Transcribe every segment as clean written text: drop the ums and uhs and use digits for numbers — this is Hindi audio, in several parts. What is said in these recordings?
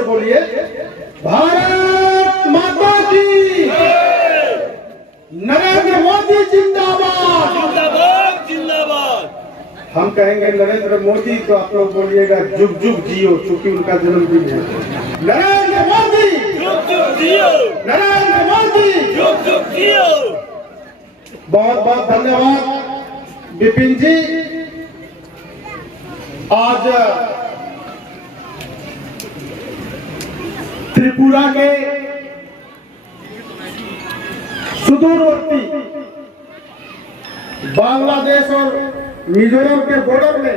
से बोलिए भारत माता की, नरेंद्र मोदी जिंदाबाद, जिंदाबाद जिंदाबाद। हम कहेंगे नरेंद्र मोदी तो आप लोग बोलिएगा जुग जुग जियो, चूंकि उनका जन्मदिन है। नरेंद्र मोदी जुग जुग जियो, नरेंद्र मोदी जुग जुग जियो। बहुत बहुत धन्यवाद विपिन जी। आज त्रिपुरा के सुदूरवर्ती बांग्लादेश और मिजोरम के बॉर्डर में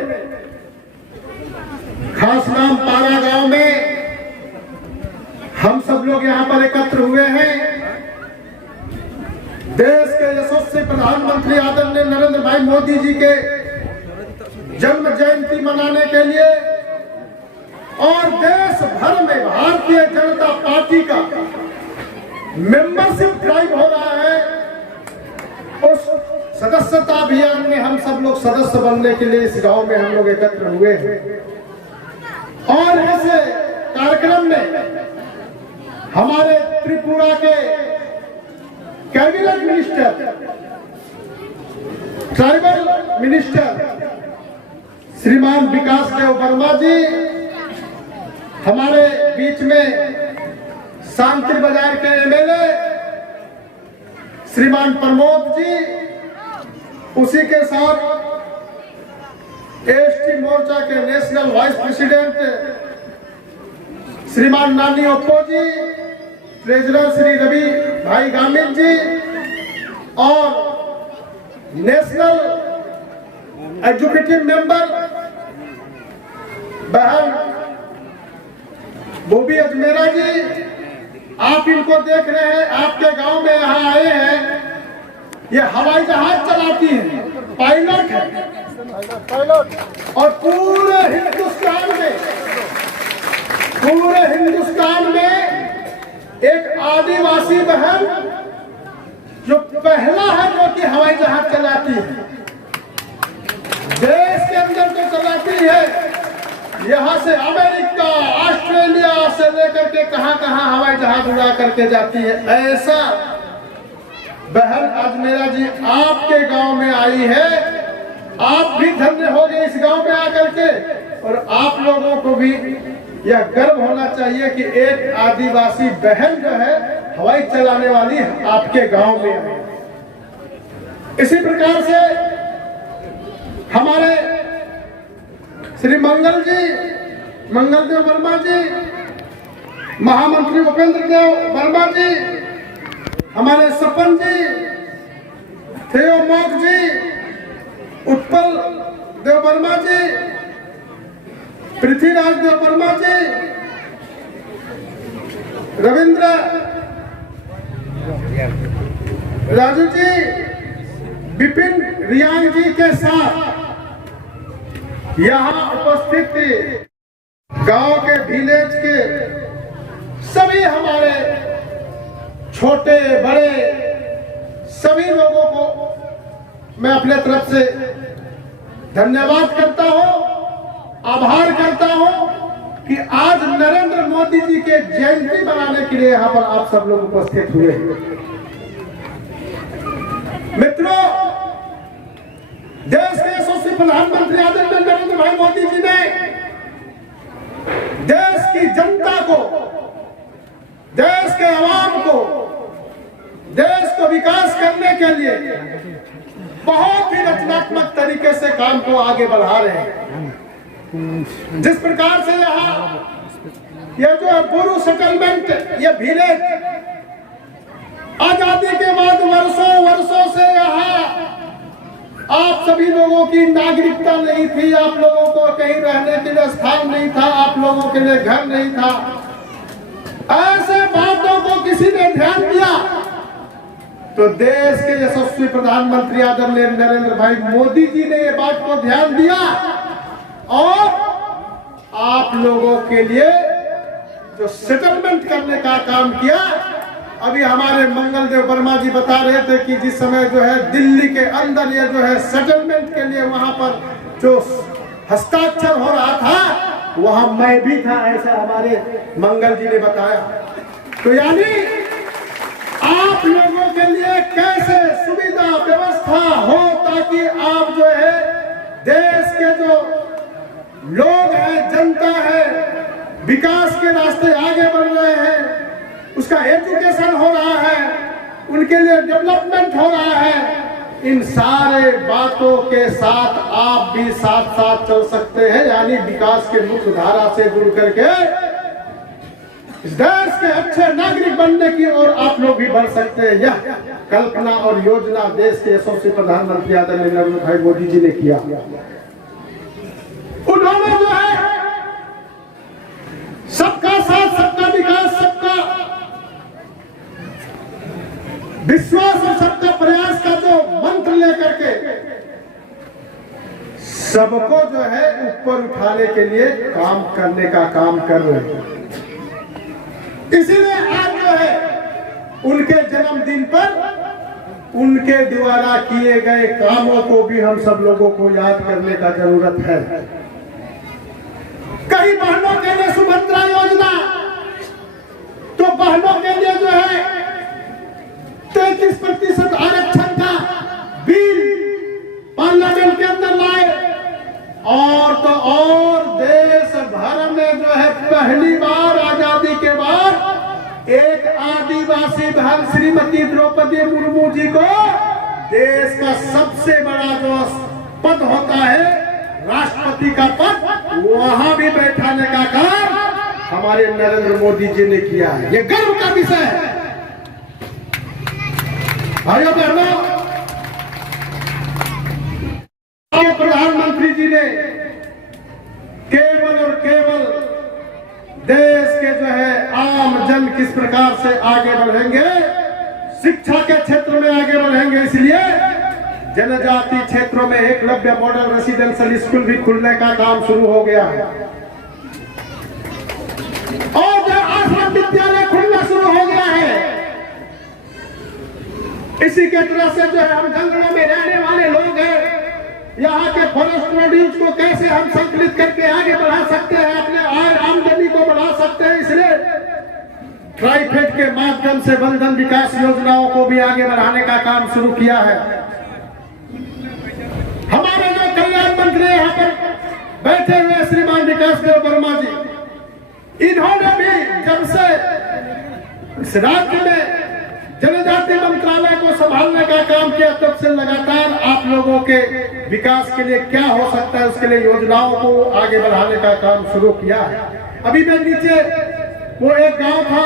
खास नाम पारा गांव में हम सब लोग यहां पर एकत्र हुए हैं। देश के यशस्वी प्रधानमंत्री आदरणीय नरेंद्र भाई मोदी जी के जन्म जयंती मनाने के लिए और देश भर में भारतीय जनता पार्टी का मेंबरशिप ड्राइव हो रहा है। उस सदस्यता अभियान में हम सब लोग सदस्य बनने के लिए इस गांव में हम लोग एकत्र हुए हैं और ऐसे कार्यक्रम में हमारे त्रिपुरा के कैबिनेट मिनिस्टर, ट्राइबल मिनिस्टर श्रीमान विकास देव वर्मा जी, हमारे बीच में शांति बाजार के एमएलए श्रीमान प्रमोद जी, उसी के साथ एसटी मोर्चा के नेशनल वाइस प्रेसिडेंट श्रीमान नानी ओप्पो जी, ट्रेजरर श्री रवि भाई गामित जी और नेशनल एग्जीक्यूटिव मेंबर बहन बोबी अजमेरा जी, आप इनको देख रहे हैं, आपके गांव में यहाँ आए हैं। ये हवाई जहाज चलाती है, पायलट है और पूरे हिंदुस्तान में एक आदिवासी बहन जो पहला है जो कि हवाई जहाज चलाती है, देश के अंदर जो चलाती है। यहाँ से अमेरिका, ऑस्ट्रेलिया से लेकर के कहां हवाई जहाज उड़ा करके जाती है। ऐसा बहन अजमेरा जी आपके गांव में आई है। आप भी धन्य हो गए इस गांव में आकर के और आप लोगों को भी यह गर्व होना चाहिए कि एक आदिवासी बहन जो है हवाई चलाने वाली आपके गांव में है। इसी प्रकार से हमारे श्री मंगल देव वर्मा जी, महामंत्री भूपेंद्र देव वर्मा जी, हमारे सपन जी, थियोमोक जी, उत्पल देव वर्मा जी, पृथ्वीराज देव वर्मा जी, रविंद्र राजू जी, विपिन रियांग जी के साथ यहाँ उपस्थित गांव के विलेज के सभी हमारे छोटे बड़े सभी लोगों को मैं अपने तरफ से धन्यवाद करता हूं, आभार करता हूं कि आज नरेंद्र मोदी जी के जयंती मनाने के लिए यहाँ पर आप सब लोग उपस्थित हुए हैं। मित्रों, देश के यशस्वी प्रधानमंत्री आदरणीय नरेंद्र भाई मोदी जी ने देश की जनता को, देश के आवाम को, देश को विकास करने के लिए बहुत ही रचनात्मक तरीके से काम को आगे बढ़ा रहे हैं। जिस प्रकार से यहाँ यह जो बोरो सेटलमेंट, ये विलेज आजादी के बाद वर्षों से यहाँ आप सभी लोगों की नागरिकता नहीं थी, आप लोगों को कहीं रहने के लिए स्थान नहीं था, आप लोगों के लिए घर नहीं था। ऐसे बातों को किसी ने ध्यान दिया तो देश के यशस्वी प्रधानमंत्री आदरणीय नरेंद्र भाई मोदी जी ने ये बात को ध्यान दिया और आप लोगों के लिए जो सेटलमेंट करने का काम किया। अभी हमारे मंगल देव वर्मा जी बता रहे थे कि जिस समय जो है दिल्ली के अंदर ये जो है सेटलमेंट के लिए वहां पर जो हस्ताक्षर हो रहा था वहां मैं भी था, ऐसा हमारे मंगल जी ने बताया। तो यानी आप लोगों के लिए कैसे सुविधा व्यवस्था हो ताकि आप जो है देश के जो लोग हैं, जनता है, विकास के रास्ते आगे बढ़ रहे हैं, उसका एजुकेशन हो रहा है, उनके लिए डेवलपमेंट हो रहा है, इन सारे बातों के साथ आप भी साथ साथ चल सकते हैं। यानी विकास के मुख्य धारा से जुड़ करके इस देश के अच्छे नागरिक बनने की ओर आप लोग भी बढ़ सकते हैं। यह कल्पना और योजना देश के यशस्वी प्रधानमंत्री आदरणीय नरेंद्र भाई मोदी जी ने किया। उन्होंने जो है सबका साथ, सबका विकास, सबका विश्वास और सबका प्रयास का जो मंत्र लेकर के सबको जो है ऊपर उठाने के लिए काम करने का काम कर रहे हैं। इसीलिए आज जो है उनके जन्मदिन पर उनके द्वारा किए गए कामों को भी हम सब लोगों को याद करने का जरूरत है। कई बहनों के लिए सुभद्रा योजना, तो बहनों के लिए जो है 33% आरक्षण का बिल पार्लियामेंट के अंदर लाए, और तो और देश भर में जो है पहली बार आजादी के बाद एक आदिवासी बहन श्रीमती द्रौपदी मुर्मू जी को देश का सबसे बड़ा जो पद होता है राष्ट्रपति का पद, वहां भी बैठाने का काम हमारे नरेंद्र मोदी जी ने किया है। ये गर्व का विषय है भाइयों बहनों। प्रधानमंत्री जी ने केवल और केवल देश के जो है आम जन किस प्रकार से आगे बढ़ेंगे, शिक्षा के क्षेत्र में आगे बढ़ेंगे, इसलिए जनजाति क्षेत्रों में एकलव्य मॉडल रेसिडेंशियल स्कूल भी खुलने का काम शुरू हो गया है, और जो आश्रम विद्यालय खुलना शुरू हो गया है। इसी के तरह से जो है हम जंगलों में रहने वाले लोग हैं, यहाँ के फॉरेस्ट प्रोड्यूस को कैसे हम संकलित करके आगे बढ़ा सकते हैं, अपने आय आमदनी को बढ़ा सकते हैं। इसलिए ट्राइफेड के माध्यम से बंधन विकास योजनाओं को भी आगे बढ़ाने का काम शुरू किया है। हमारे जो कल्याण मंत्री यहाँ पर बैठे हुए श्रीमान विकास देव वर्मा जी, इन्होंने भी जब से इस राज्य में जनजाति मंत्रालय को संभालने का काम किया, तब से लगातार आप लोगों के विकास के लिए क्या हो सकता है उसके लिए योजनाओं को आगे बढ़ाने का काम शुरू किया है। अभी मैं नीचे वो एक गांव था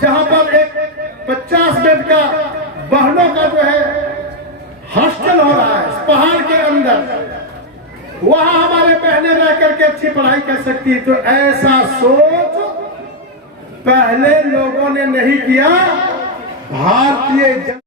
जहां पर एक 50 बेड का बहनों का जो है हॉस्टल हो रहा है पहाड़ के अंदर, वहां हमारे बहनें रह करके अच्छी पढ़ाई कर सकती है। तो ऐसा सोच पहले लोगों ने नहीं किया। भारतीय